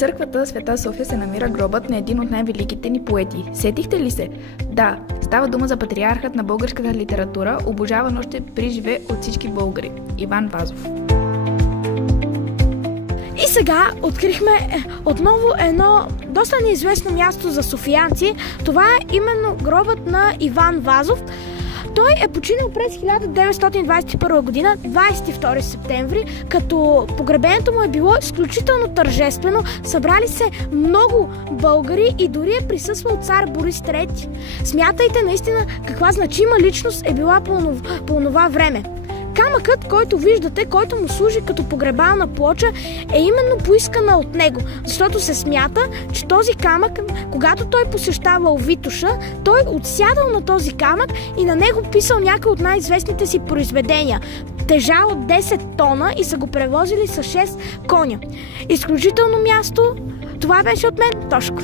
църквата Света София се намира гробът на един от най-великите ни поети. Сетихте ли се? Да, става дума за патриархът на българската литература, обожаван още при живе от всички българи – Иван Вазов. И сега открихме отново едно доста неизвестно място за софиянци. Това е именно гробът на Иван Вазов. Той е починал през 1921 година, 22 септември, като погребението му е било изключително тържествено. Събрали се много българи и дори е присъствал цар Борис III. Смятайте наистина каква значима личност е била по това време. Камъкът, който виждате, който му служи като погребална плоча, е именно поискана от него, защото се смята, че този камък, когато той посещавал Витоша, той отсядал на този камък и на него писал някои от най-известните си произведения. Тежал от 10 тона и са го превозили с 6 коня. Изключително място. Това беше от мен, Тошко.